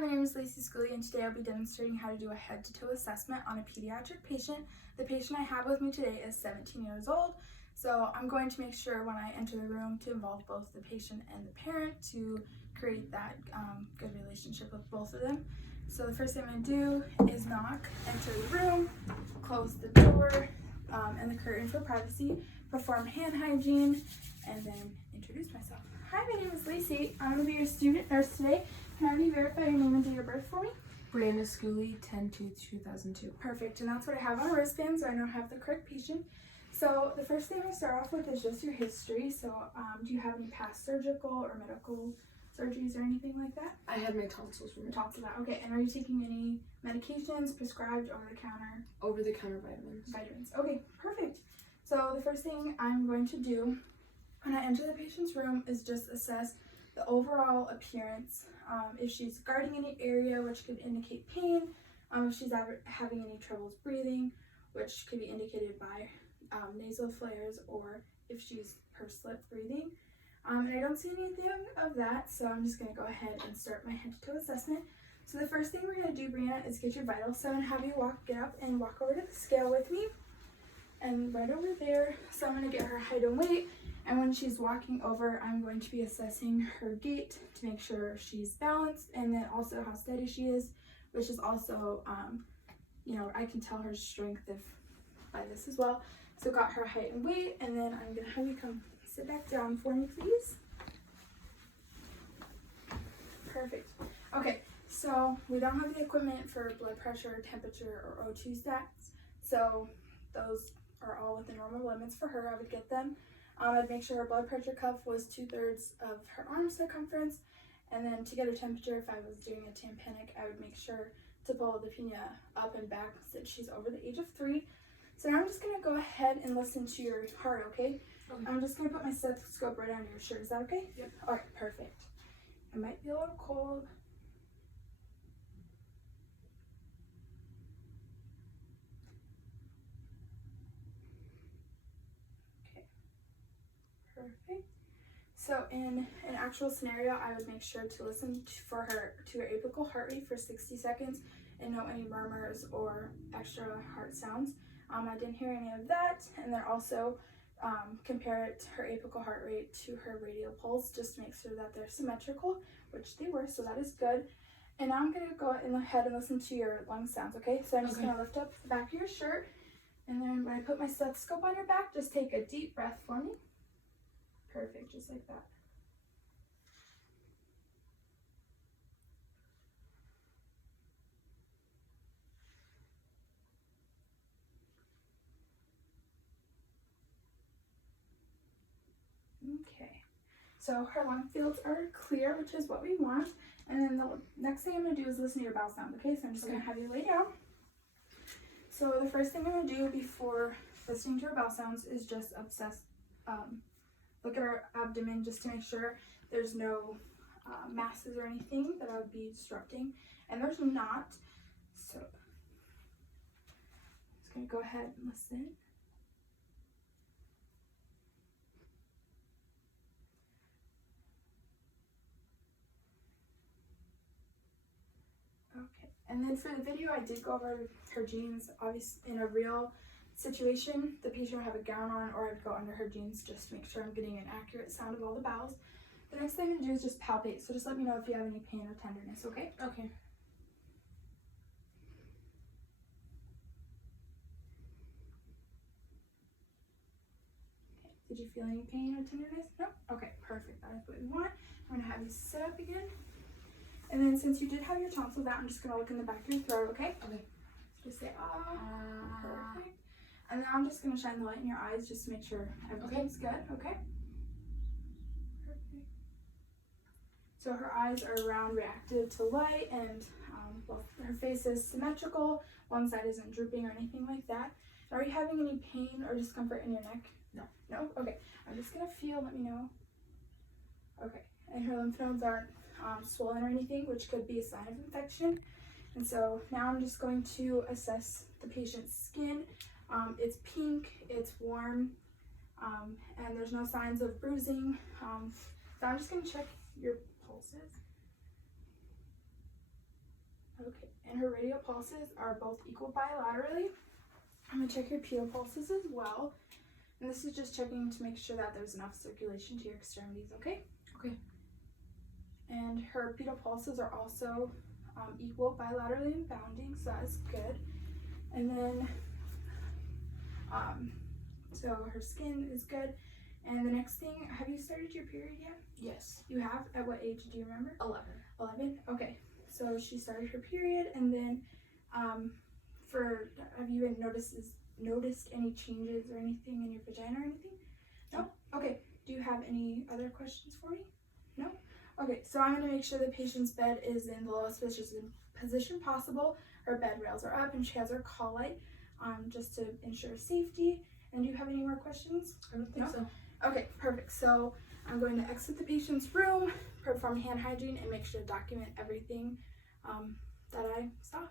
my name is Lacey Scully, and today I'll be demonstrating how to do a head-to-toe assessment on a pediatric patient. The patient I have with me today is 17 years old, so I'm going to make sure when I enter the room to involve both the patient and the parent to create that good relationship with both of them. So the first thing I'm going to do is knock, enter the room, close the door and the curtain for privacy, perform hand hygiene, and then introduce myself. Hi, my name is Lacey. I'm going to be your student nurse today. Can I have you verify your name and date of birth for me? Brianna Scully, 10/2/2002. Perfect, and that's what I have on a wristband, so I know I have the correct patient. So the first thing I start off with is just your history. So do you have any past surgical or medical surgeries or anything like that? I had my tonsils removed. Tonsils out. Okay, and are you taking any medications, prescribed, over-the-counter? Over-the-counter vitamins. Vitamins. Okay, perfect. So the first thing I'm going to do when I enter the patient's room is just assess the overall appearance. If she's guarding any area, which could indicate pain, if she's having any troubles breathing, which could be indicated by nasal flares, or if she's pursed lip breathing. And I don't see anything of that, so I'm just going to go ahead and start my head-to-toe assessment. So the first thing we're going to do, Brianna, is get your vitals. So I'm going to have you get up and walk over to the scale with me. And right over there, so I'm going to get her height and weight. And when she's walking over, I'm going to be assessing her gait to make sure she's balanced, and then also how steady she is, which is also, I can tell her strength by this as well. So got her height and weight, and then I'm going to have you come sit back down for me, please. Perfect. Okay, so we don't have the equipment for blood pressure, temperature, or O2 stats, so those are all within normal limits for her. I would get them. I'd make sure her blood pressure cuff was 2/3 of her arm circumference, and then to get her temperature, if I was doing a tympanic, I would make sure to pull the pinna up and back since she's over the age of 3. So now I'm just going to go ahead and listen to your heart, okay? I'm just going to put my stethoscope right under your shirt. Is that okay? Yep. All right, perfect. It might be a little cold. Perfect. So in an actual scenario, I would make sure to listen to her apical heart rate for 60 seconds and note any murmurs or extra heart sounds. I didn't hear any of that, and then also compare her apical heart rate to her radial pulse just to make sure that they're symmetrical, which they were, so that is good. And now I'm going to go ahead and listen to your lung sounds, okay? So I'm just going to lift up the back of your shirt, and then when I put my stethoscope on your back, just take a deep breath for me. Perfect, just like that. Okay, so her lung fields are clear, which is what we want. And then the next thing I'm going to do is listen to your bowel sound, okay? So I'm just going to have you lay down. So the first thing I'm going to do before listening to her bowel sounds is just look at her abdomen just to make sure there's no masses or anything that I would be disrupting, and there's not. So I'm just going to go ahead and listen. Okay, and then for the video, I did go over her jeans. Obviously, in a real situation, the patient would have a gown on, or I'd go under her jeans just to make sure I'm getting an accurate sound of all the bowels. The next thing I'm going to do is just palpate, so just let me know if you have any pain or tenderness, okay? Okay. Did you feel any pain or tenderness? No? Okay, perfect. That is what we want. I'm going to have you sit up again. And then since you did have your tonsils out, I'm just going to look in the back of your throat, okay? Okay. Just say, ah. Perfect. And then I'm just going to shine the light in your eyes just to make sure everything's good, okay? Perfect. So her eyes are round, reactive to light, and her face is symmetrical. One side isn't drooping or anything like that. Are you having any pain or discomfort in your neck? No. No? Okay. I'm just going to feel, let me know. Okay. And her lymph nodes aren't swollen or anything, which could be a sign of infection. And so now I'm just going to assess the patient's skin. It's pink, it's warm, and there's no signs of bruising. So I'm just going to check your pulses. and her radial pulses are both equal bilaterally. I'm going to check your pedal pulses as well. And this is just checking to make sure that there's enough circulation to your extremities, okay? Okay. And her pedal pulses are also equal bilaterally and bounding, so that's good. And then, so her skin is good. And the next thing, have you started your period yet? Yes. You have? At what age do you remember? 11. 11? Okay. So she started her period, and then have you noticed any changes or anything in your vagina or anything? No? Okay. Do you have any other questions for me? No? Okay, so I'm going to make sure the patient's bed is in the lowest position possible. Her bed rails are up and she has her call light just to ensure safety. And do you have any more questions? I don't think so. Okay, perfect. So I'm going to exit the patient's room, perform hand hygiene, and make sure to document everything that I saw.